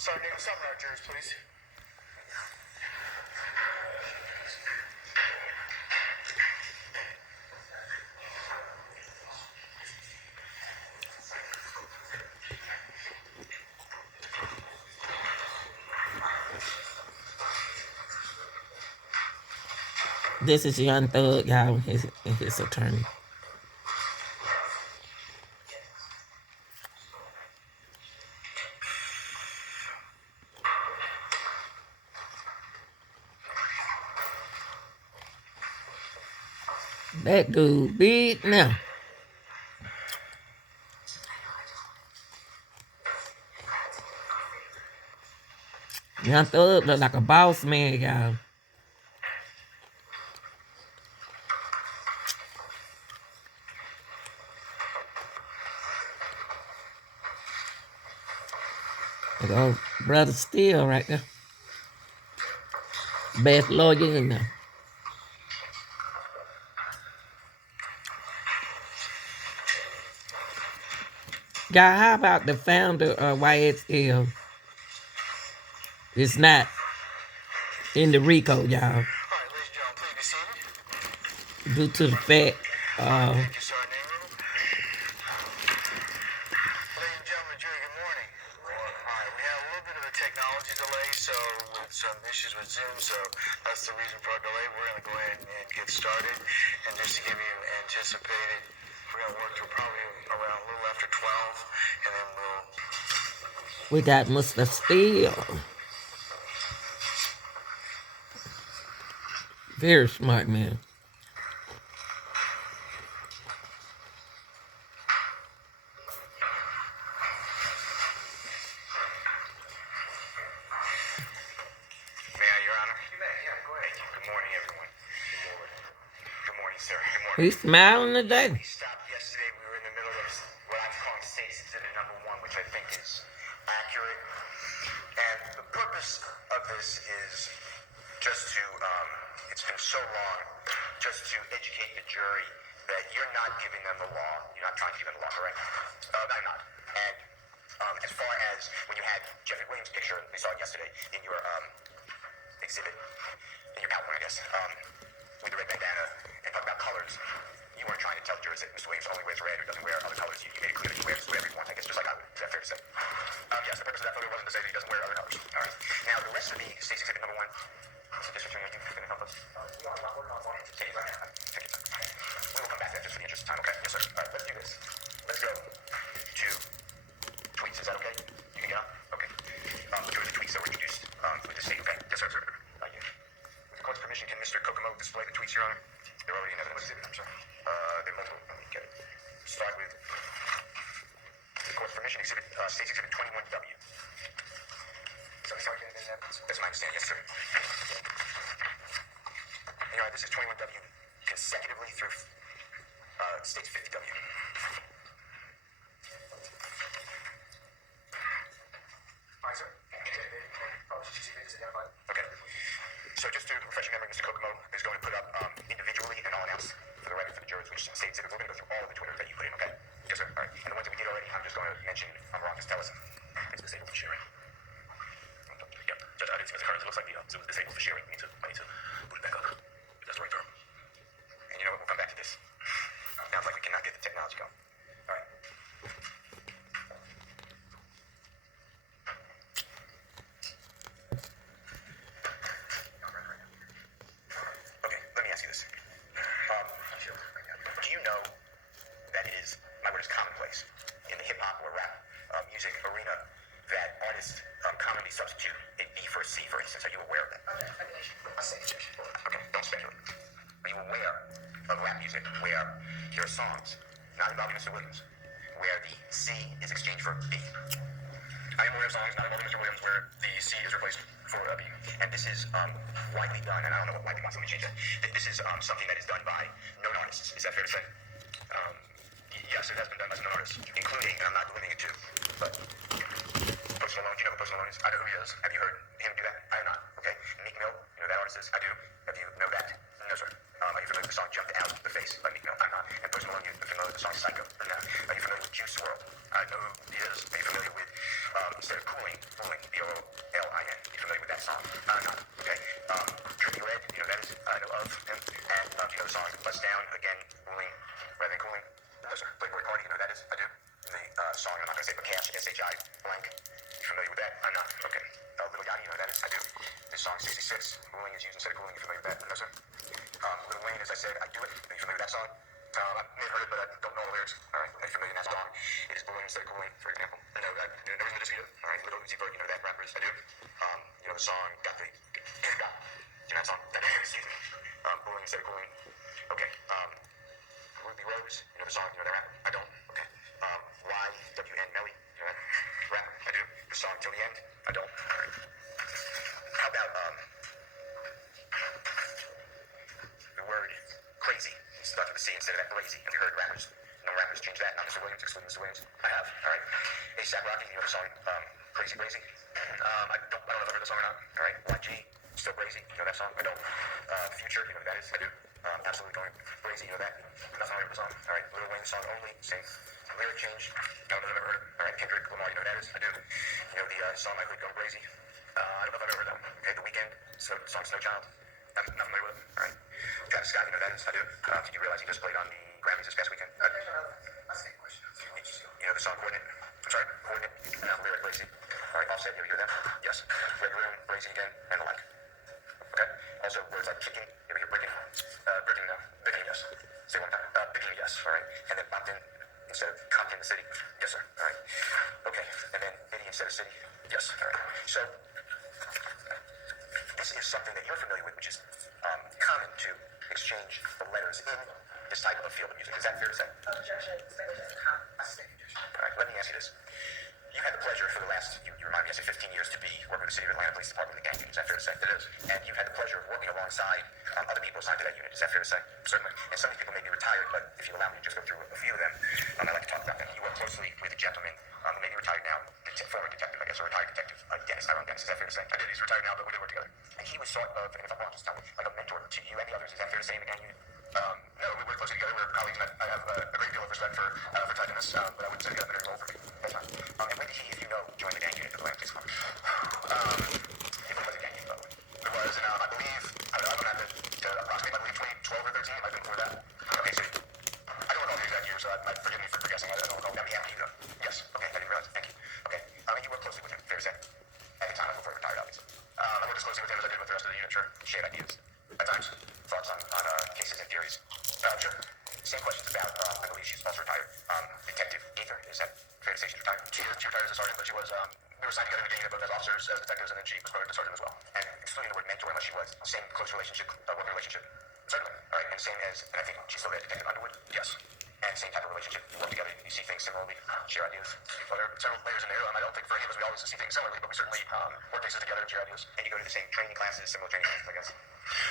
Sorry, name some Rogers, please. This is Young Thug, y'all, his attorney. That dude big now. Young Thug look like a boss man, y'all. There go Brother Steele right there. Best lawyer in there. Y'all, how about the founder of YSL? It's not in the RICO, y'all. All right, ladies and gentlemen, please be seated. Due to the fact, Thank you, Sergeant Ingram. Ladies and gentlemen, jury, good morning. All right, we had a little bit of a technology delay, so with some issues with Zoom, so that's the reason for our delay. We're going to go ahead and get started. And just to give you anticipated, we're going to work through probably around a little after 12, and then we got Mr. Steele. Very smart man. May I, Your Honor? You may, yeah, go ahead. Thank you. Good morning, everyone. Good morning, sir. Good morning. He's smiling today. We stopped yesterday. We were in the middle of what I'm calling State's Exhibit number 1, which I think is accurate. And the purpose of this is just to, it's been so long, just to educate the jury that you're not giving them the law. You're not trying to give them the law, correct? I'm not. And as far as when you had Jeffrey Williams' picture, we saw it yesterday in your exhibit, in your PowerPoint, I guess, with the red bandana and talk about colors. You weren't trying to tell jurors that Mr. Williams only wears red or doesn't wear other colors. You made it clear that he wears whatever he wants, I guess, just like I would. Is that fair to say? Yes, the purpose of that photo wasn't to say that he doesn't wear other colors. All right. Now, the rest of the State's Exhibit number 1, District Attorney, are you going to help us? We are not working on one. Take your time. Take your time. We will come back to that just for the interest of time, okay? Yes, sir. All right, let's do this. Let's go to tweets. Is that okay? You can get on? Okay. Let's go to the tweets that were introduced with the state, okay? Yes, sir, sir. Thank you. With the court's permission, can Mr. Kokomo display the tweets, Your Honor? They're already in evidence. I'm sorry. They're multiple. Let me get it. Start with the court's permission, exhibit, State's Exhibit 21W. Sorry, that's my understanding, yes, sir. Your Honor, this is 21W consecutively through State's 50W. All right, sir. Okay. So just to refresh your memory, Mr. Kokomo is going to put up individually and all announced for the record for the jurors, which State Exhibit. We're going to go through all of the Twitters that you put in, okay? Yes, sir. All right. And the ones that we did already, I'm just going to mention, if I'm wrong, just tell us. It's disabled for sharing. Yep. Judge, I didn't see Mr. Carnes. It looks like the Zoom is disabled for sharing. I need to boot it back up. If that's the right term. And you know what? We'll come back to this. Sounds like we cannot get the technology going. All right. Okay, let me ask you this. Do you know that it is, my word is commonplace, in the hip-hop or rap music arena that artists commonly substitute a B for a C, for instance? Are you aware of that? I say it. Okay, don't speculate. Are you aware of rap music where there are songs, not involving Mr. Williams, where the C is exchanged for B? I am aware of songs not involving Mr. Williams where the C is replaced for a B. And this is widely done, and I don't know what widely wants. Let me change that. This is something that is done by known artists. Is that fair to say? Yes, it has been done by some known artists, including, and I'm not limiting it to, but Post Malone. Do you know who Post Malone is? I know who he is. Have you heard him do that? I have not. Okay. Meek Mill. You know who that artist is? I do. Have you know that? No, sir. Are you familiar with the song "Jumped Out the Face" by Meek Mill? I'm not. And Post Malone, you're familiar with the song "Psycho"? No. Are you familiar with Juice WRLD? I know who he is. Are you familiar with instead of cooling, bowling, B-O-L-I-N. You familiar with that song? Not. Okay. Dripping Red, you know that is? I know of. And you know the song Bust Down, again, bowling rather than cooling? No, sir. Playboy Cardi, you know that is? I do. The song, I'm not going to say but cash, S-H-I blank. You familiar with that? I'm not. Okay. Little Yachty, you know that is? I do. This song 66, bowling is used instead of cooling. You familiar with that? No, sir. Little Wayne, as I said, I do it. Are you familiar with that song? I may have heard it, but I don't know all the lyrics. All right, I'm familiar with that song. It is bowling instead of cooling, for example. I know that. Never even listened to it. All right, Little Uzi Vert, you know that rappers. I do. You know the song Got the Got. You know that song? That excuse me. Bowling instead of cooling. Okay. Ruby Rose, you know the song, you know that rap? I don't. Okay. Y-W-N Melly, you know that rap? I do. The song Till the End? I don't. All right. How about the word crazy? Starts with a C instead of that crazy. Have you heard rappers? No rappers change that. Not Mr. Williams, excluding Mr. Williams. I have. All right. A$AP Rocky, you know the song Crazy Crazy? I don't know if I've heard the song or not. All right. YG, Still Crazy, you know that song? I don't. Future, you know who that is? I do. Absolutely Going Crazy, you know that? Not familiar with the song. All right. Lil Wayne song Only, same lyric change. I don't know if I've ever heard it. All right. Kendrick Lamar, you know who that is? I do. You know the song I Could Go Crazy? I don't know if I've ever heard that one. Okay. The Weeknd, song Snow Child. I'm not familiar with it. All right. Travis Scott, you know that is? I do. Did you realize he just played on the Grammys this past weekend? You know the song Coordinate? I'm sorry, Coordinate. No, lyric, Lazy. All right, Offset, you ever hear that? Yes. Red Room, Lazy Again, and the like. Okay. Also, words like kicking, you ever hear breaking? Breaking, no. Breaking, yes. Say one time. Breaking, yes. All right. And then Compton instead of Compton, the city. Yes, sir. All right. Okay. And then City instead of city. Yes. All right. So, this is something that you're familiar with, which is common to exchange the letters in this type of field of music. Is that fair to say? Objection. All right, let me ask you this. You had the pleasure for the last, you remind me, I said 15 years to be working with the City of Atlanta Police Department in the gang unit. Is that fair to say? It is. And you've had the pleasure of working alongside other people assigned to that unit. Is that fair to say? Certainly. And some of these people may be retired, but if you allow me to just go through a few of them, I'd like to talk about them. You work closely with a gentleman who may be retired now, former detective, I guess, or retired detective, Dennis, Tyrone Dennis. Is that fair to say? I did. He's retired now, but we did work together. And he was sort of, and if I'm wrong, just tell me, like a mentor to you and the others. Is that fair to say in the gang unit? No, we work closely together. We're colleagues, and I have a great deal of respect for Ty Dennis, but I wouldn't say he got a role for me. That's fine. And when did he, if you know, join the gang unit for the Atlanta Police Department? He was a gang unit, by the way. It was, and I believe, I don't have to approximate, I believe 2012 or 13, might have been before that. Okay, so I don't recall the exact year, so forgive me for guessing. I don't recall. That be after you, though. Yes, okay, I didn't realize. Thank you. Okay, and you work closely with him, fair to say? At the time, before he retired, obviously. I worked as closely with him as I did with the rest of the unit, sure. Shared ideas, at times. Thoughts on cases and theories. Sure. Same questions about, I believe she's also retired. Detective Gaither, is that fair to say she's retired? She retired as a sergeant, but she was, we were assigned together in the gang unit, both as officers, as detectives, and then she was promoted to sergeant as well. And excluding the word mentor, unless she was, same close relationship, working relationship. Certainly. All right, and same as, and I think she's still there, Detective Underwood? Yes. And same type of relationship. You work together, you see things similarly, share ideas. Well, there are several layers in there. I don't think for any of us we always see things similarly, but we certainly work cases together and share ideas. And you go to the same training classes, similar training classes, I guess?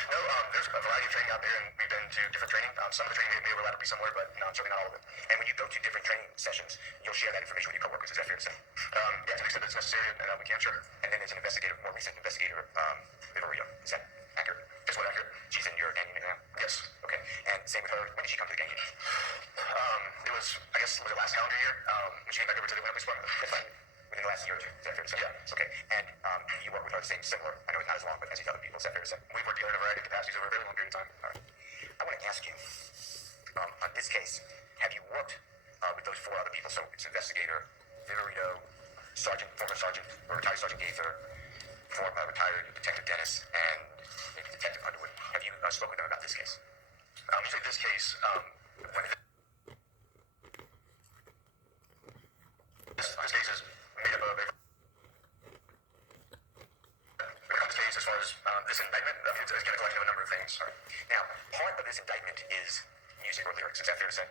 No, there's a variety of training out there, and we've been to different training. Some of the training may overlap or be similar, but certainly not all of it. And when you go to different training sessions, you'll share that information with your coworkers. Is that fair to say? Yeah, to the extent that it's necessary, and we can, sure. And then there's an investigator, more recent investigator, Viverito. Is that accurate? Is what accurate? She's in your gang unit now? Yes. Okay. And same with her. When did she come to the gang unit? It was, I guess, was it last calendar year? When she came back over to the Atlanta Police Department? That's right. Within the last year or two. Is that fair to say? Yeah. Okay. And you work with her similar. I know it's not as long, but as these other people. Is that fair to say? We've worked together in a variety of capacities over a very long period of time. All right. I want to ask you, on this case, have you worked with those four other people? So it's investigator Viverito, former sergeant, or retired Sergeant Gaither, former retired Detective Dennis, and maybe Detective Underwood. Have you spoken with them about this case? You say this case, when this case is made up of a case as far as this indictment, it's again a collection of a number of things. Now, part of this indictment is music or lyrics. Is that fair to say?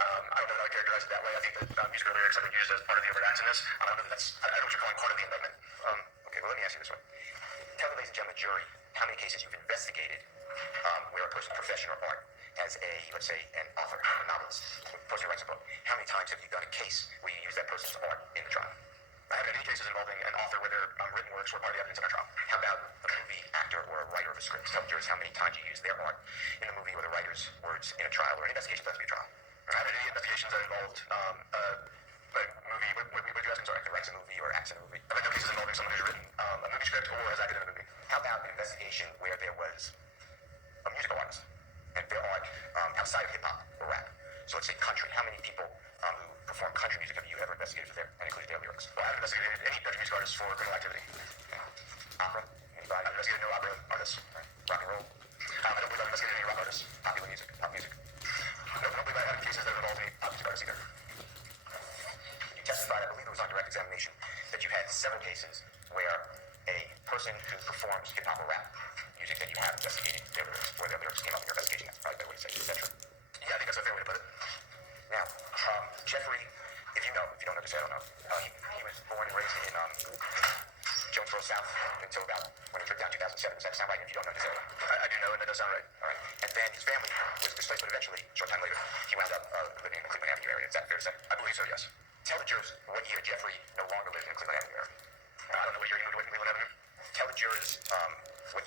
I don't know that I would characterize it that way. I think that music or lyrics have been used as part of the overt acts in this. I don't know that I don't know what you're calling part of the indictment. Okay, well, let me ask you this way. Tell the ladies and gentlemen jury how many cases you've investigated where a person's profession or art as a, let's say, an author, a novelist, a person who writes a book. How many times have you done a case where you use that person's art in the trial? I haven't had any cases involving an author where their written works were part of the evidence in a trial. How about a movie actor or a writer of a script? Tell jurors how many times you use their art in the movie or the writer's words in a trial or an investigation doesn't be a trial. I haven't had any investigations that involved a movie. What are you asking? Sorry, the rights of a movie or or acts in a movie. I've had no cases involving someone who's written a movie script or has acted in a movie. How about an investigation where there was a musical artist and their art outside of hip hop or rap? So let's say country. How many people who perform country music have you ever investigated for and included their lyrics? Well, I haven't investigated any country music artists for criminal activity. Okay. Opera? Anybody? I've investigated no opera artists. Right. Rock and roll? I don't believe I've investigated any rock artists. Popular music? Pop music? No, I don't believe I have cases that involve any pop music artists either. You testified, I believe it was on direct examination, that you had several cases where a person who performs hip hop or rap music that you have investigated their lyrics, where their lyrics came up in your investigation. That's probably a better way to say it. Is that true? Yeah, I think that's a fair way to put it. Now, Jeffrey, if you don't know this, I don't know. He was born and raised in Jonesboro South until about when he took down 2007. Does that sound right? If you don't know this area, I do know, and that does sound right. All right. And then his family was displaced, but eventually, a short time later, he wound up living in the Cleveland Avenue area. Is that fair to say? I believe so. Yes. Tell the jurors what year Jeffrey no longer lived in the Cleveland Avenue area. I don't know what year he moved away from Cleveland Avenue. Tell the jurors what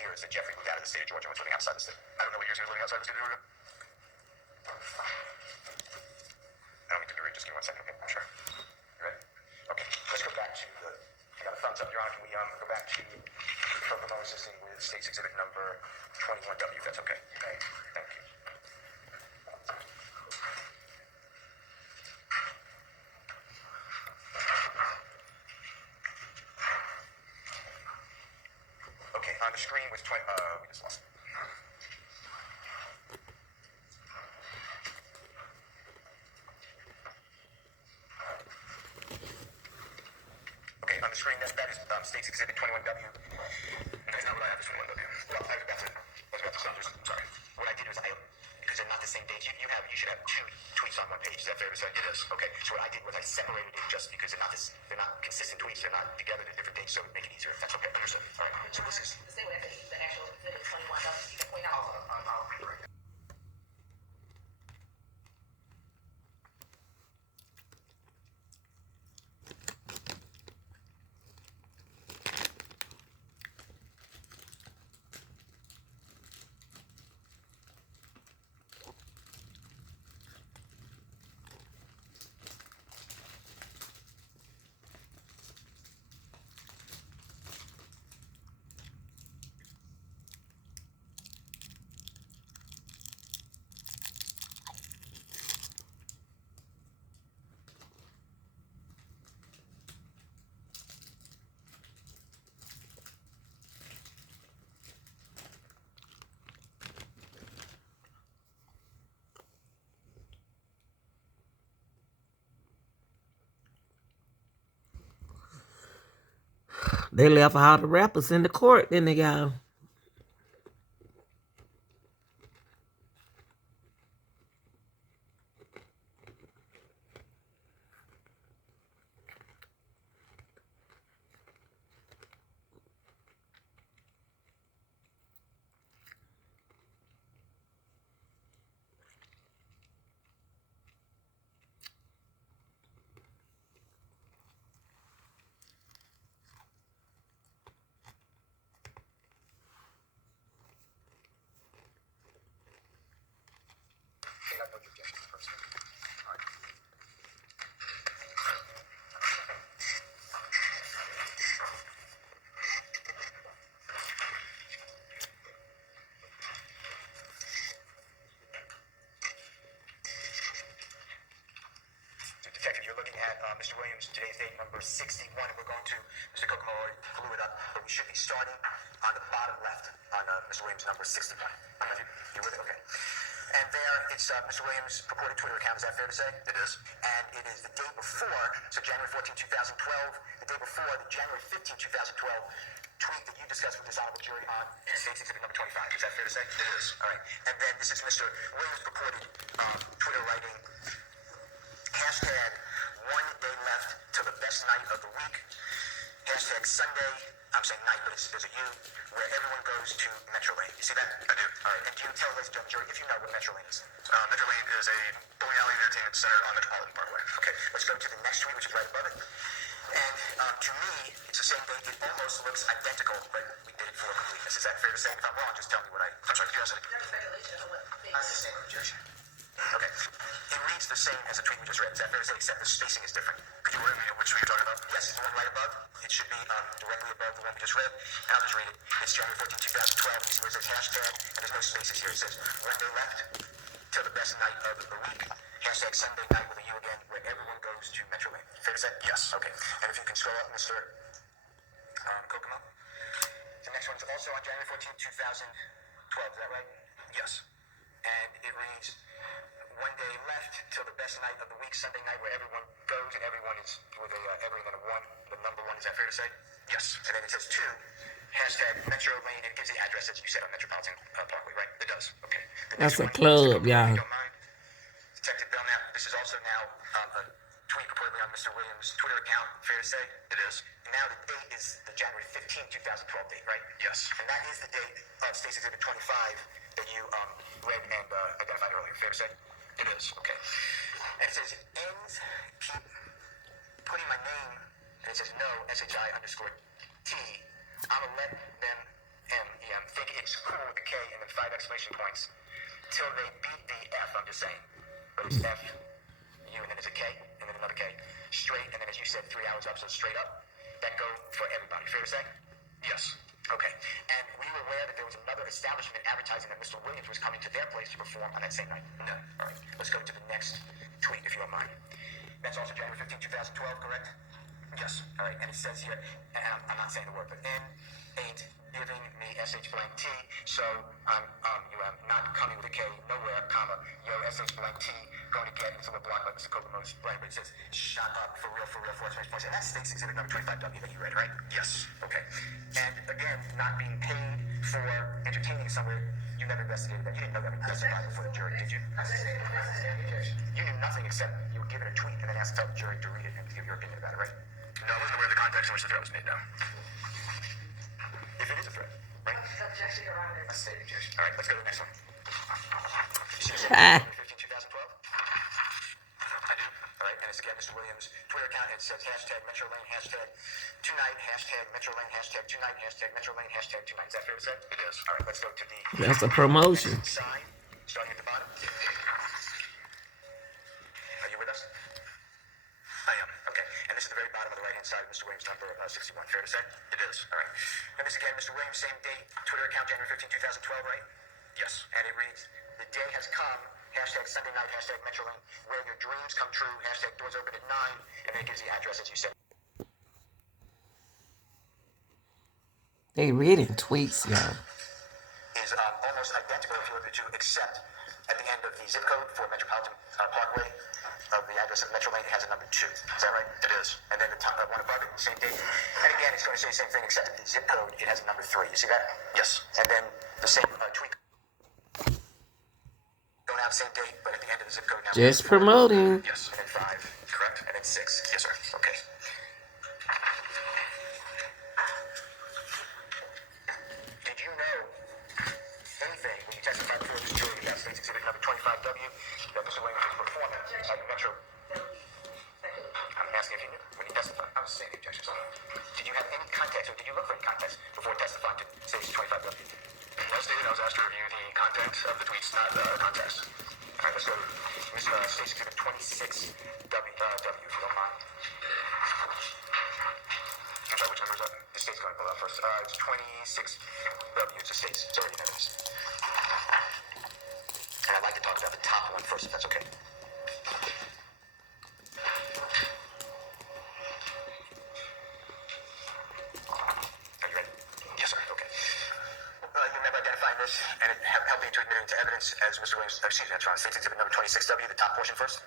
years that Jeffrey moved out of the state of Georgia and was living outside the state. I don't know what years he was living outside the state of Georgia. I don't mean to be rude. Just give me 1 second, okay? I'm sure. You ready? Okay. Let's go back to I got a thumbs up, Your Honor. Can we go back to Kokomo assisting with State's Exhibit number 21W, if that's okay? Okay. Thank you. Okay, on the screen was we just lost it. Okay, on the screen, that is State's Exhibit 21W. That's not what I have as 21W. Well, I was about to stop. I'm sorry. What I did was because they're not the same dates, you should have 2 tweets on 1 page. Is that fair to say? It is. Okay, so what I did was I separated it just because they're not consistent tweets. They're not together. They're different dates, so it would make it easier. If that's okay. Understood. All right. So this is. The same way that the actual exhibit 21 does. You can point out. I'll read it. They left all the rappers in the court, didn't they, y'all? I know your objection first. All right. So, Detective, you're looking at Mr. Williams, today's date number 61, and we're going to, Mr. Kokomo already flew it up, but we should be starting on the bottom left on Mr. Williams' number 61. I'm with you. You're with it? Okay. And there, it's Mr. Williams' purported Twitter account. Is that fair to say? It is. And it is the day before, so January 14, 2012, the day before the January 15, 2012 tweet that you discussed with this honorable jury on State's Exhibit number 25. Is that fair to say? It is. All right. And then this is Mr. Williams' purported Twitter writing, hashtag 1 day left till the best night of the week, hashtag Sunday, I'm saying night, but there's a U, where everyone goes to Metrolane. You see that? I do. All right. And do you tell ladies and jury if you know what Metrolane is? Metrolane is a bowling alley and entertainment center on Metropolitan Parkway. Okay. Let's go to the next tweet, which is right above it. And to me, it's the same date. It almost looks identical, but we did it for completeness. Is that fair to say? If I'm wrong, just tell me what I'm sorry, could you ask it? There's speculation on what I understand the objection. Okay. It reads the same as the tweet we just read. Is that fair to say, except the spacing is different? Could you remind me which tweet you're talking about? Yes, it's just read, and I'll just read it. It's January 14, 2012. You see where it says hashtag, and there's no spaces here. It says one day left till the best night of the week. Hashtag Sunday night with a U again, where everyone goes to Metroland. Fair to say? Yes. Okay. And if you can scroll up, Mr. Kokomo. The next one's also on January 14, 2012. Is that right? Yes. And it reads, one day left till the best night of the week, Sunday night, where everyone goes and everyone is with a every and then a one. The number one, is that fair to say? Yes. And then it says two, hashtag Metro Lane, and it gives the address that you said on Metropolitan Parkway, right? It does. Okay. The That's next a one, club, Mr. Kokomo, if y'all. you don't mind. Detective Belknap, this is also now a tweet reportedly on Mr. Williams' Twitter account. Fair to say? It is. Now the date is the January 15, 2012 date, right? Yes. And that is the date of State's Exhibit 25 that you read and identified earlier. Fair to say? It is. Okay. And it says, ends keep putting my name, and it says no, SHI underscore T. I'm gonna let them, M-E-M, think it's cool with the K and then 5 exclamation points till they beat the F, I'm just saying. But it's F, U, and then there's a K, and then another K. Straight, and then as you said, 3 hours up, so straight up. That go for everybody. Fair to say? Yes. Okay. And we were aware that there was another establishment advertising that Mr. Williams was coming to their place to perform on that same night. No. All right. Let's go to the next tweet, if you don't mind. That's also January 15, 2012, correct? Yes. All right. And it says here, and I'm not saying the word, but N ain't giving me SH blank T, so I'm not coming with a K nowhere, comma, yo, SH blank T, going to get into a block like Mr. Kokomo's brain, but it says, shut up, for real, 4 points. And that's State's Exhibit number 25W that you read, right? Yes. Okay. And again, not being paid for entertaining somewhere, you never investigated that. You didn't know that when you testified before the jury, did you? You knew nothing except you were given a tweet and then asked to tell the jury to read it and to give your opinion about it, right? No, I wasn't aware of the context in which the threat was made, no. If it is a threat, right? Objection, Your Honor. Let's say objection. All right, let's go to the next one. You see this Ah. 15, 2012? I do. All right, and it's again Mr. Williams' Twitter account. It says hashtag Metro Lane, hashtag tonight, hashtag Metro Lane, hashtag tonight, hashtag Metro Lane, hashtag tonight. Is that fair to say? It is. All right, let's go to the That's a promotion. sign, starting at the bottom. Are you with us? I am. Okay. And this is the very bottom of the right-hand side of Mr. Williams' number 61. Fair to say? It is. All right. And this again, Mr. Williams, same date, Twitter account, January 15, 2012, right? Yes. And it reads, the day has come, hashtag Sunday night, hashtag Metro Lane, where your dreams come true, hashtag doors open at 9, and then it gives the address as you said. They reading tweets, y'all. Is almost identical if you were to accept at the end of the zip code for Metropolitan Parkway of the address of Metro Lane, it has a number 2. Is that right? It is. And then the top one above it, same date. And again, it's going to say the same thing except that the zip code, it has a number 3. You see that? Yes. And then the same tweet. Going out same date, but at the end of the zip code now. Just promoting. Yes. And then 5. Correct. And then 6. Yes, sir. Okay. Did you know anything when you testified before this jury about State's Exhibit number 25W that Mr. Williams was performing at Metro? I'm asking if you knew when you testified. I was saying the objection. Did you have any context or did you look for any context before testifying to State's 25W? As stated, I was asked to review the content of the tweets, not the context. All right, let's go to State's Exhibit 26W, if you don't mind. I'm sorry, which number is that? The state's going to pull out first. It's 26W. It's the state's. It's already noticed. And I'd like to talk about the top one first, if that's okay. Are you ready? Yes, sir. Okay. You remember identifying this, and it helped me to admit it into evidence as Mr. Williams, excuse me, that's wrong. State's Exhibit number 26W, the top portion first?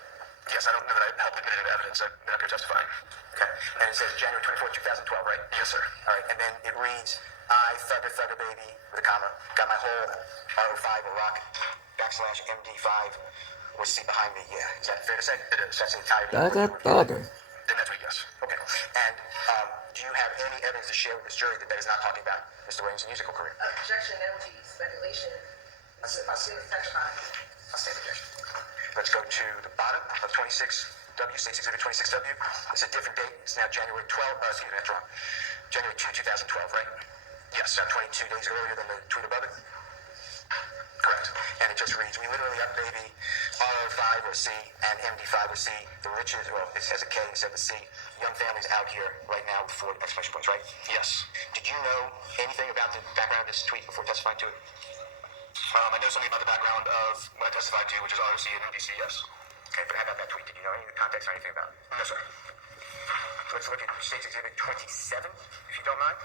Yes, I don't know that I helped admit it into evidence. I've been up here testifying. Okay. And it says January 24, 2012, right? Yes, sir. All right. And then it reads, I, Thugger Baby, with a comma, got my whole R05 or rock, / MD5 was seen behind me. Yeah. Is that fair to say? It is. That's the entirety. Thugger. Then that's what yes. Okay. And do you have any evidence to share with this jury that is not talking about Mr. Williams' musical career? Objection, empty, speculation. I'll stand objection. Let's go to the bottom of 26W, State's Exhibit 26W. It's a different date. It's now January 12, excuse me, that's wrong. January 2, 2012, right? Yes, 22 days earlier than the tweet above it. Correct. And it just reads, we literally up baby R05 or C and MD5 or C. The riches, well, it says a K instead of a C. young families out here right now with 4 exclamation points, right? Yes. Did you know anything about the background of this tweet before testifying to it? I know something about the background of what I testified to, which is ROC and NBC, yes. Okay, but how about that tweet? Did you know any of the context or anything about it? No, sir. Let's look at State's Exhibit 27, if you don't mind.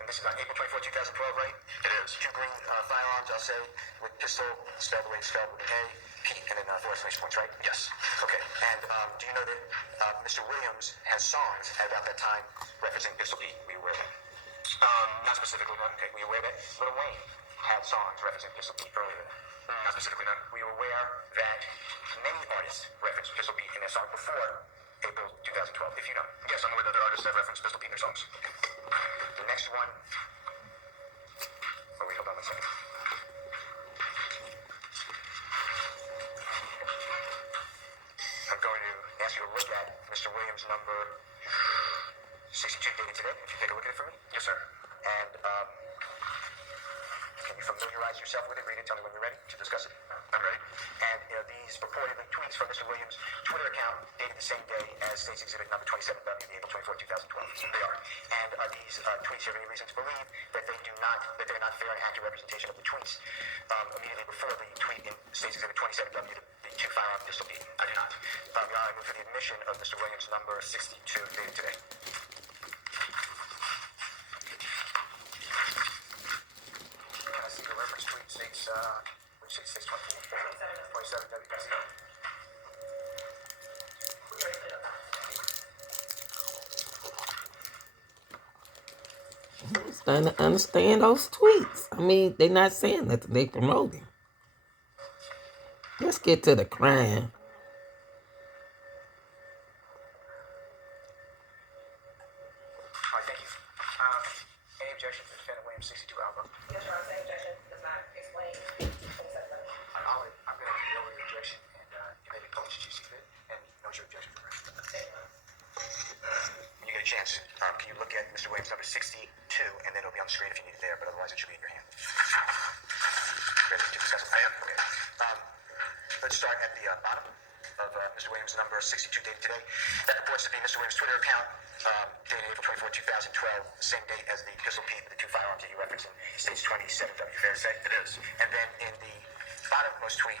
And this is on April 24, 2012, right? It is. 2 green firearms, I'll say, with pistol spelled the way it's spelled with an A, P, and then 4 exclamation points, right? Yes. Okay. And do you know that Mr. Williams has songs at about that time referencing Pistol Pete? Were you aware of that? Not specifically, no. Okay. Were you aware that Lil Wayne had songs referencing Pistol Pete earlier? Not specifically, no. Were you aware that many artists referenced Pistol Pete in their song before April 2012, if you know? Yes, I'm aware that there are artists that reference Pistol Pete in their songs. Okay. The next one. Oh, wait, hold on one second. I'm going to ask you to look at Mr. Williams' number 62 dated today. If you take a look at it for me. Yes, sir. And can you familiarize yourself with it? Read it. Tell me when you're ready to discuss it. I'm ready. And these purportedly tweets from Mr. Williams' Twitter account dated the same day as State's Exhibit number 27W, the April 24, 2012. They are. And are these tweets have any reason to believe that they're not fair and accurate representation of the tweets immediately before the tweet in State's Exhibit 27W, the 2 firearm pistol beat? I do not. Your Honor, I move for the admission of Mr. Williams' number 62 dated today. I see the reference tweet states, which says 27W. I'm starting to understand those tweets. I mean, they're not saying nothing. They promoting. Let's get to the crime. All right, thank you. Any objection to defendant Williams' 62 album? Yes, Your Honor, same objection does not explain 27. I'm going to deal with your objection, and you may be published as you see fit, and note your objection for record. When you get a chance, can you look at Mr. Williams' number 62, and then it'll be on the screen if you need it there, but otherwise it should be in your hand. Ready to discuss it? I am. Okay. Let's start at the bottom of Mr. Williams' number 62 dated today. That purports to be Mr. Williams' Twitter account, dated April 24, 2012, same date as the Pistol Pete with the 2 firearms that you referenced in State's 27W. Fair to say? It is. And then in the bottommost tweet,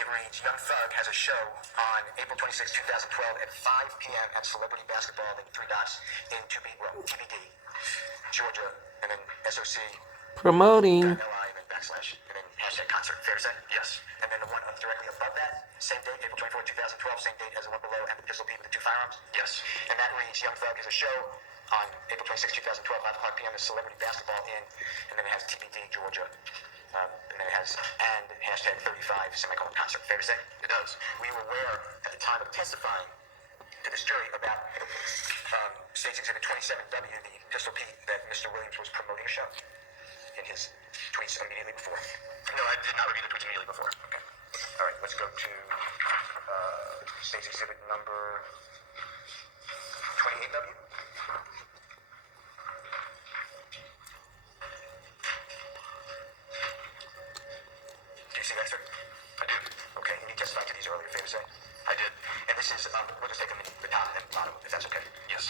it reads, Young Thug has a show on April 26, 2012 at 5 p.m. at Celebrity Basketball in 3 dots in TBD, Georgia, and then SOC. Promoting. LI, and then backslash, and then hashtag concert. Fair to say? Yes. And then the one directly above that, same date, April 24, 2012, same date as the one below, and the Pistol Pete with the 2 firearms? Yes. And that reads, Young Thug has a show on April 26, 2012, 5 o'clock p.m. at Celebrity Basketball in, and then it has TBD, Georgia. And then it has, and hashtag 35, semicolon concert. Fair to say? It does. We were aware at the time of testifying to this jury about State's Exhibit 27W, the Pistol Pete, that Mr. Williams was promoting a show in his tweets immediately before. No, I did not review the tweets immediately before. Okay. All right, let's go to State's Exhibit number 28W. Do you see that, sir? I do. Okay, and you testified to these earlier, fair to say? I did. And this is, we'll just take them in the top and bottom, if that's okay. Yes.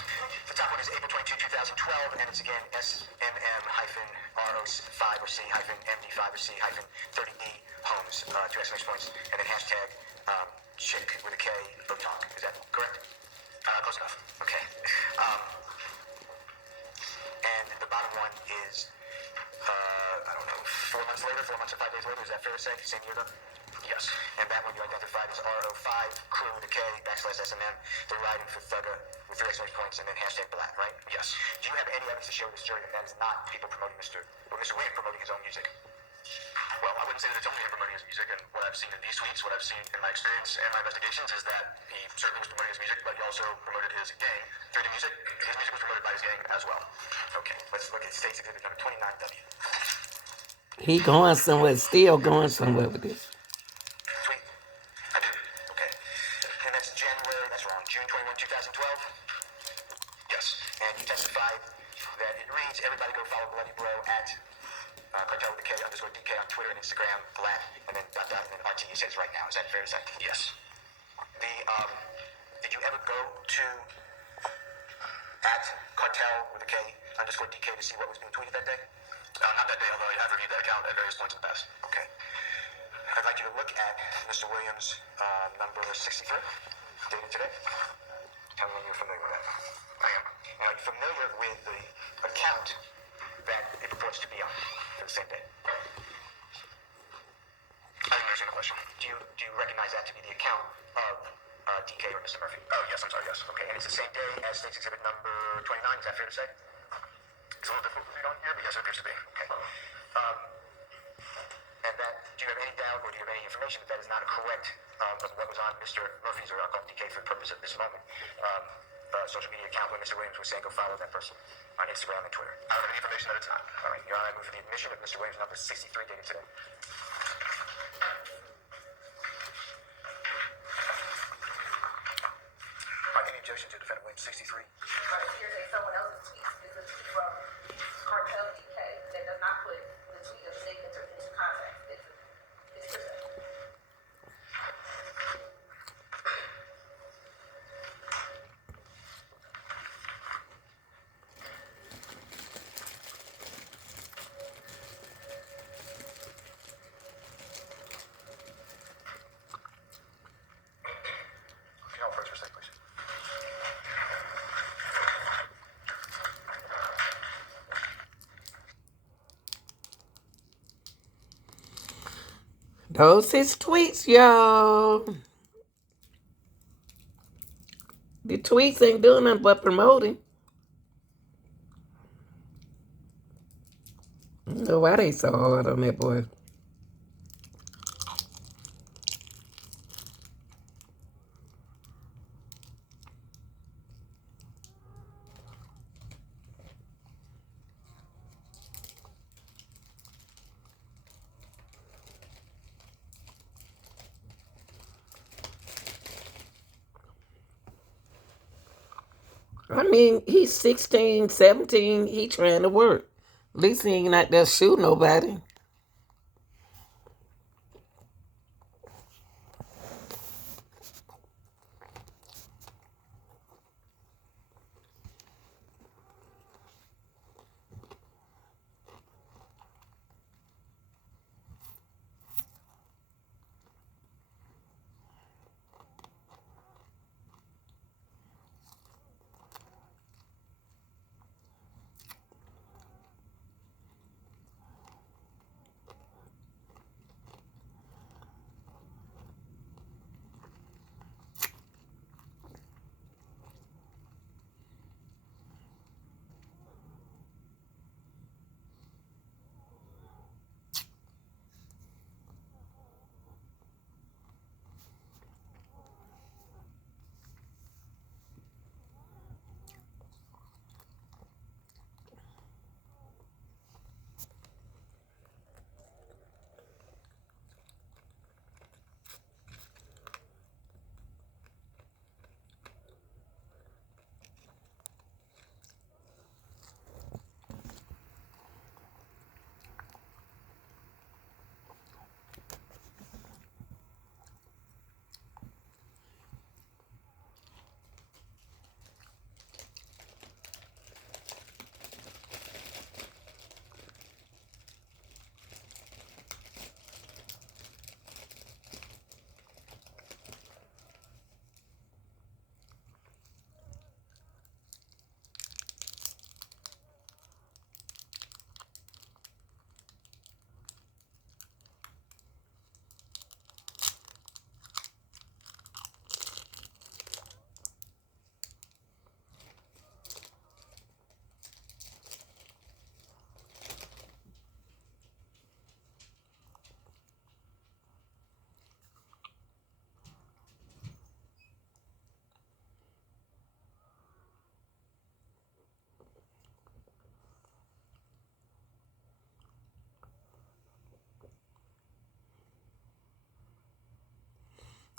The top one is April 22, 2012, and it's again SMM-RO5 or C-MD5 or C-30D Homes, 2 exclamation points, and then hashtag chick with a K, Botalk. Is that correct? Close enough. Okay. And the bottom one is, I don't know, 4 months later, 4 months or 5 days later, is that fair to say? Same year though? Yes. And that one you identified as RO5, crew with a K, backslash SMM, they're riding for Thugga with 3 exclamation points and then hashtag black, right? Yes. Do you have any evidence to show this jury that that is not people promoting Mr. Williams promoting his own music? Well, I wouldn't say that it's only him promoting his music, and what I've seen in these tweets, what I've seen in my experience and my investigations is that he certainly was promoting his music, but he also promoted his gang through the music. His music was promoted by his gang as well. Okay, let's look at State's Exhibit number 29W. He going somewhere, still going somewhere with this. Tweet. I do. Okay. And that's January, that's wrong, June 21, 2012? Yes. And you testified that it reads, everybody go follow Bloody Bro at cartel with the K underscore DK on Twitter and Instagram, Black, and then dot dot, and then RT you said right now. Is that fair to say? Yes. Did you ever go to at cartel with a K underscore DK to see what was being tweeted that day? Not that day, although I have reviewed that account at various points in the past. Okay. I'd like you to look at Mr. Williams' number 63, dated today. Tell me when you're familiar with that. I am. Now, are you familiar with the account that it purports to be on for the same day? I didn't understand the question. Do you recognize that to be the account of DK or Mr. Murphy? Oh, yes, I'm sorry, yes. Okay, and it's the same day as State's Exhibit number 29, is that fair to say? It's a little difficult to read on here, but yes, it appears to be. Okay. And that, do you have any doubt or do you have any information that is not correct of what was on Mr. Murphy's or Uncle DK for the purpose of this moment? Social media account where Mr. Williams was saying go follow that person on Instagram and Twitter. I don't have any information that it's not. All right, Your Honor, I move for the admission of Mr. Williams' number 63 dated today. Any objection to defendant Williams 63? But if you're saying someone else's tweet, this is from Cartel DK that does not put the tweet of signature into context. It's hearsay. Call first for sake, please. Those his tweets, y'all. The tweets ain't doing nothing but promoting. I don't know why they so hard on that boy. I mean, he's 16, 17. He trying to work. At least he ain't out there shoot nobody.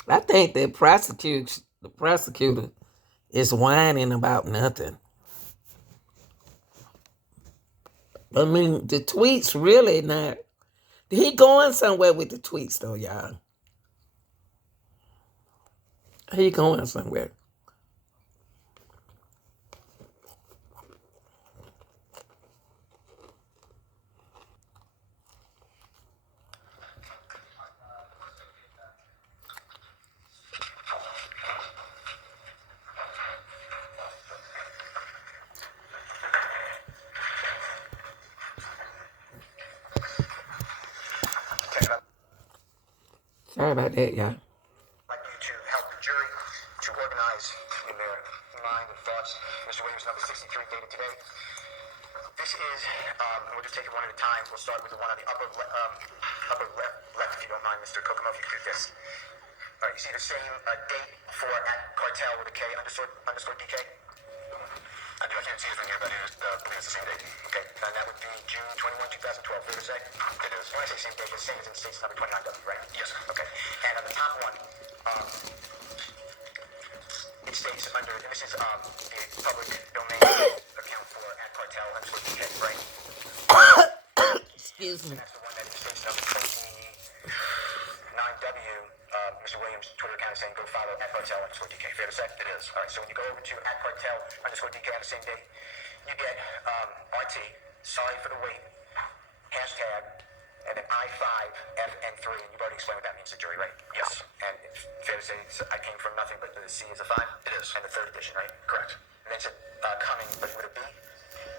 I think the prosecutor is whining about nothing. I mean, the tweets really not. He going somewhere with the tweets though, y'all. He going somewhere. Okay, Sorry about that, y'all. I'd like you to help the jury to organize in their mind and thoughts Mr. Williams number 63 dated today. This is, we'll just take it one at a time. We'll start with the one on the upper left, if you don't mind, Mr. Kokomo, if you could do this. All right, you see the same date for at cartel with a K underscore DK? I do. I can't see it from here, but I believe it's the same date. Okay, and that would be June 21, 2012, fair to say? It is. When I say same date, it's the same as in states number 29W, right? Yes. Okay, and on the top one, it states under, and this is the public domain account for at cartel underscore DK, right? Excuse me. And that's the one that it states number 29W. Mr. Williams' Twitter account is saying go follow at cartel underscore DK. Fair to say? It is. All right, so when you go over to at cartel underscore DK on the same day, you get RT, sorry for the wait, hashtag, and then I5FN3, and you've already explained what that means to jury, right? Yes. And it's fair to say I came from nothing, but the C is a 5? It is. And the third edition, right? Correct. And then it said coming, but with a B?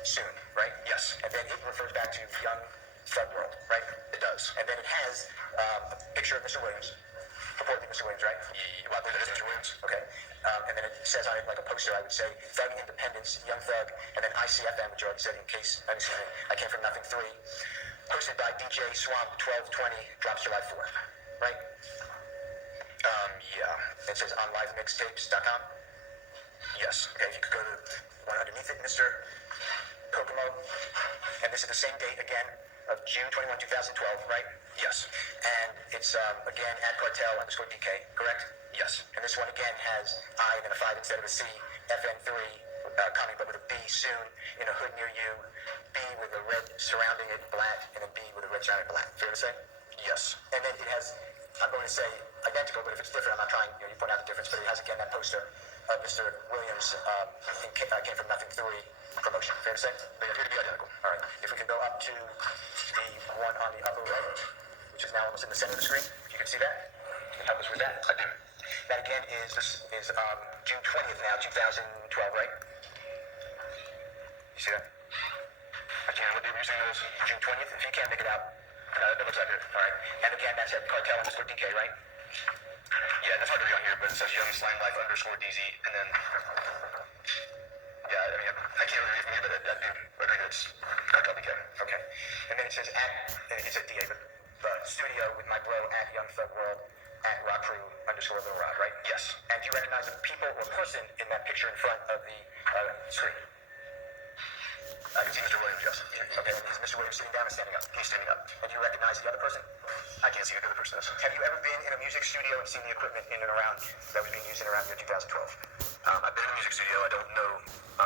Soon, right? Yes. And then it refers back to Young Thug World, right? It does. And then it has a picture of Mr. Williams. Purportedly Mr. Williams, right? Yeah, well, I believe it is Mr. Williams. Okay. And then it says on it, like a poster, I would say, Thug Independence, Young Thug, and then ICFM, which you already said in case, excuse me, I came from nothing 3. Posted by DJ Swamp 1220, drops July 4th, right? Yeah. It says on livemixtapes.com. Yes. Okay, if you could go to one underneath it, Mr. Kokomo. And this is the same date again of June 21, 2012, right? Yes. And it's again at cartel underscore DK, correct? Yes. And this one again has I and then a 5 instead of a C, FN3 coming, but with a B soon in a hood near you, B with a red surrounding it black, and then B with a red surrounding black. Fair to say? Yes. And then it has, I'm going to say identical, but if it's different, I'm not trying, you point out the difference, but it has again that poster of Mr. Williams came from nothing 3 promotion. Fair to say? They appear to be identical. All right. If we can go up to the one on the upper right, which is now almost in the center of the screen, if you can see that, help us with that. I do. That again is June 20th now, 2012, right? You see that? I can't. What day were you saying it was? June 20th? If you can't make it out. No, that looks like it. All right. And again, that's at cartel underscore DK, right? Yeah, that's hard to read on here, but it says Young Slime Life underscore DZ, and then... Yeah, I mean, I can't really read from here, but I do agree that it's cartel DK. Okay. And then it says it said DA, but the studio with my bro at Young Thug World at Rock Crew underscore Lil Rod, right? Yes. And do you recognize the people or person in that picture in front of the screen? I can see Mr. Williams, yes. Okay, and is Mr. Williams sitting down or standing up? He's standing up. And do you recognize the other person? I can't see who the other person is. Have you ever been in a music studio and seen the equipment in and around that was being used in around year 2012? I've been in a music studio. I don't know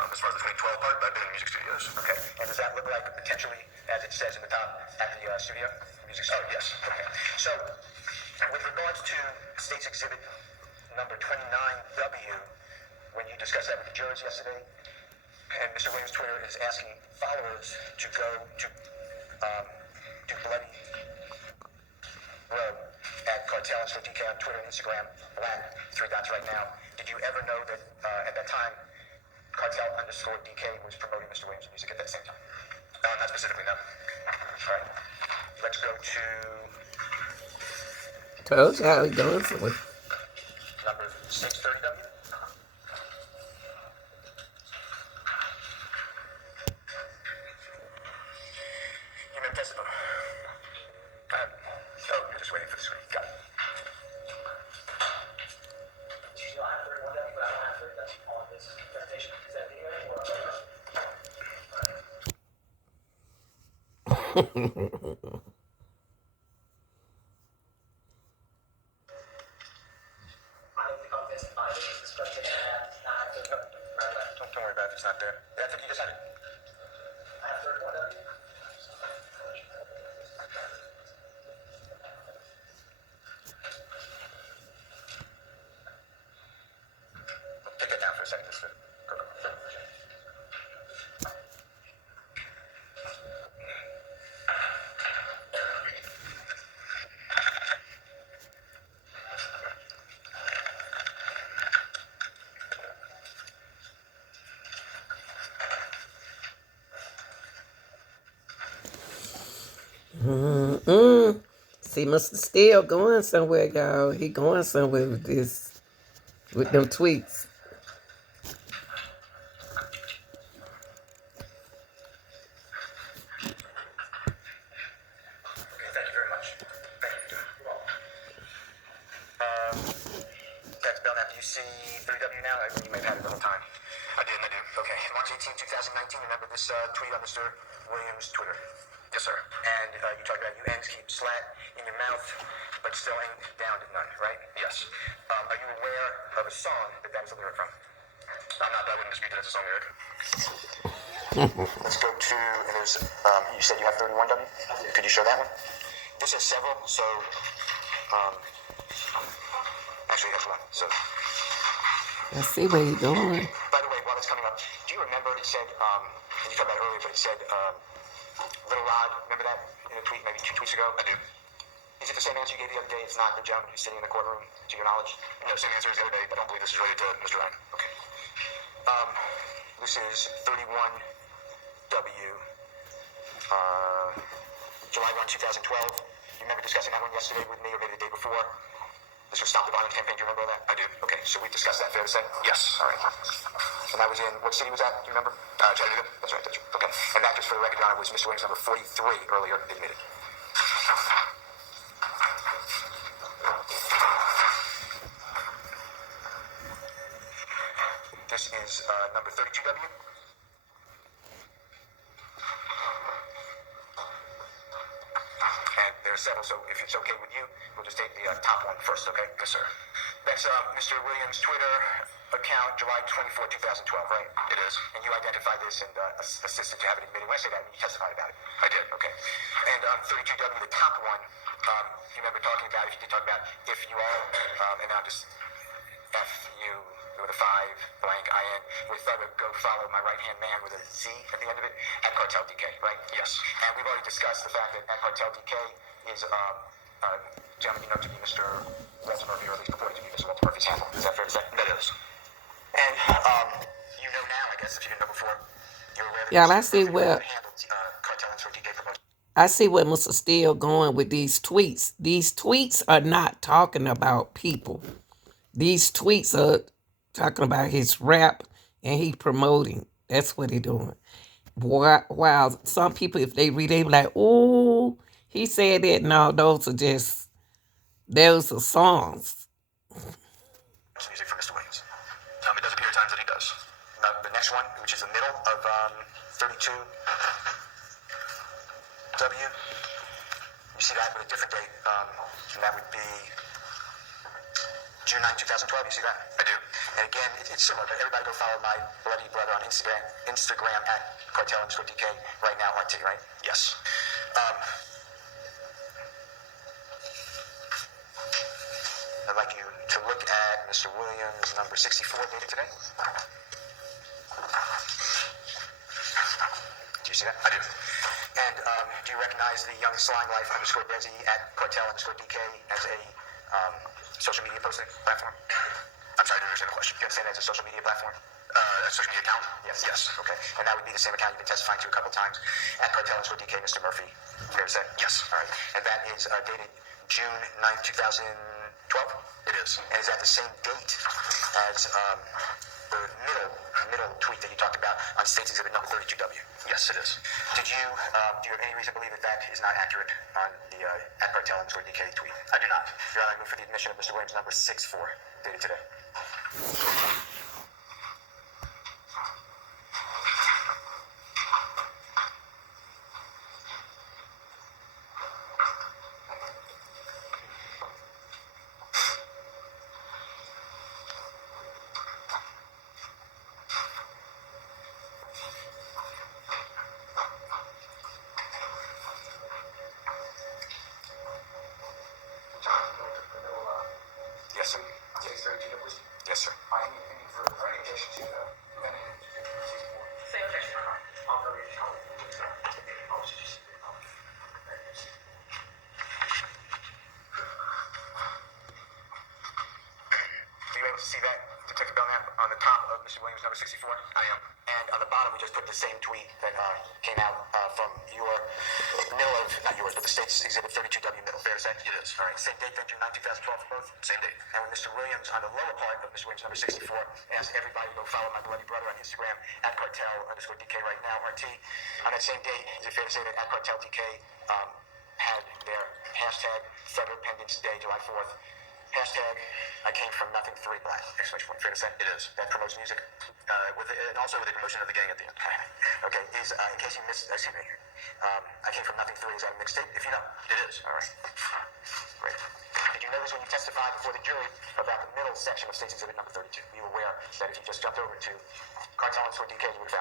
as far as the 2012 part, but I've been in music studios. Okay. And does that look like potentially, as it says in the top, at the studio? Music studio? Oh, yes. Okay. So, with regards to State's Exhibit number 29W, when you discussed that with the jurors yesterday, and Mr. Williams' Twitter is asking followers to go to Bloody Road at Cartel and DK on Twitter and Instagram, black, 3 dots right now. Did you ever know that at that time, Cartel underscore DK was promoting Mr. Williams' music at that same time? Not specifically, no. All right. Let's go to... Told you how he going for it. Number 630W. Oh, you're just waiting for the screen. Got it. Usually I have 31W, but I don't have 30W on this presentation. Is that video or I don't think I'll testify that this presentation not have 31W. Don't worry about it if it's not there. That's if you decided. I have 31W. See, Mr. Steele going somewhere, y'all. He going somewhere with this, with them tweets. Okay, thank you very much. Thank you. You're welcome. That's Belknap. Do you see 3W now? You may have had it the whole time. I did. Okay. March 18, 2019. Remember this tweet on Mr. Williams' Twitter? Yes, sir. And you talked about you ends keep slat in your mouth, but still ain't down to none, right? Yes. Are you aware of a song that is a lyric from? I'm not. I wouldn't dispute that it's a song lyric. Let's go to, and there's, you said you have 31W? Could you show that one? This has several, so, actually, that's one. So, I see where he going. by the way, while it's coming up, do you remember it said, and you talked about it earlier, but it said, Little Rod, remember that in a tweet maybe 2 tweets ago? I do. Is it the same answer you gave the other day? It's not the gentleman who's sitting in the courtroom, to your knowledge? No, same answer as the other day, but I don't believe this is related to Mr. Ryan. Okay. This is 31W, July 1, 2012. You remember discussing that one yesterday with me, or maybe the day before? This was Stop the Violence campaign. Do you remember that? I do. Okay, so we discussed that, fair to say? Yes. All right. And that was in, what city was that? Do you remember? Chattanooga. That's right. Okay. And that, just for the record, Your Honor, was Mr. Williams number 43 earlier admitted. This is number 32W. And there are several, so if it's okay with you, we'll just take the top one first, okay? Yes, sir. That's Mr. Williams' Twitter account, July 24, 2012, right? It is. And you identified this and assisted to have it admitted. When I say that, you testified about it. I did. Okay. And 32W, the top one, you remember talking about, if you did talk about, if you all, and now just F-U, with a 5 blank IN, with go follow my right-hand man with a Z at the end of it, at Cartel DK, right? Yes. And we've already discussed the fact that at Cartel DK is, gentlemen, you know to be Mr. Walter Murphy, or at least purported to be Mr. Walter Murphy's handle. Is that fair to say? That is. And, you know now, I guess, if you didn't know before, you're aware that Yeah, I see where Cartel and DK promotion. I see where Mr. Steele going with these tweets. These tweets are not talking about people. These tweets are talking about his rap and he promoting. That's what he doing. While some people, if they read, they be like, "Oh, he said that." No, those are songs. Music for Mr. Williams. It does appear at times that he does. The next one, which is the middle of 32W. You see that with a different date, and that would be June 9, 2012. You see that? I do. And again, it's similar, but everybody go follow my bloody brother on Instagram at Cartel_DK right now, RT, right? Yes. I'd like you to look at Mr. Williams, number 64, dated today. Do you see that? I do. And do you recognize the Young Slime Life _Desi at Cartel_DK as a social media posting platform? I'm sorry, I didn't understand the question. You understand that as a social media platform? A social media account? Yes. Yes. Okay. And that would be the same account you've been testifying to a couple times at Cartel_DK, Mr. Murphy. Fair to say? Yes. All right. And that is dated June 9, 2012? It is. And is that the same date as the middle tweet that you talked about on States Exhibit number 32W? Yes, it is. Do you have any reason to believe that that is not accurate on the at Cartel_DK tweet? I do not. Your Honor, I move for the admission of Mr. Williams, number 64, dated today. Yes, sir. Yes, sir. I am pending for any objection to the Same objection. Are you able to see that? Detective Belknap, on the top of Mr. Williams number 64? I am. And on the bottom, we just put the same tweet that came out from your middle of, not yours, but the state's exhibit 32W middle. Fair to say? It is. All right. Same date, then June 9, 2012 for both? Same date. And when Mr. Williams, on the lower part of Mr. Williams number 64, asked everybody to go follow my bloody brother on Instagram at cartel_DK right now, RT. On that same date, is it fair to say that at carteldk had their hashtag Federal Independence Day, July 4th, hashtag I came from nothing 3 black, exclamation point, fair to say? It is. That promotes music? And also with the promotion of the gang at the end. Okay, in case you missed, excuse me, I came from nothing 3, is that a mixtape? If you know. It is. All right. Great. Did you notice when you testified before the jury about the middle section of State's Exhibit number 32? You were aware that if you just jumped over to Cartel_DK, you would have found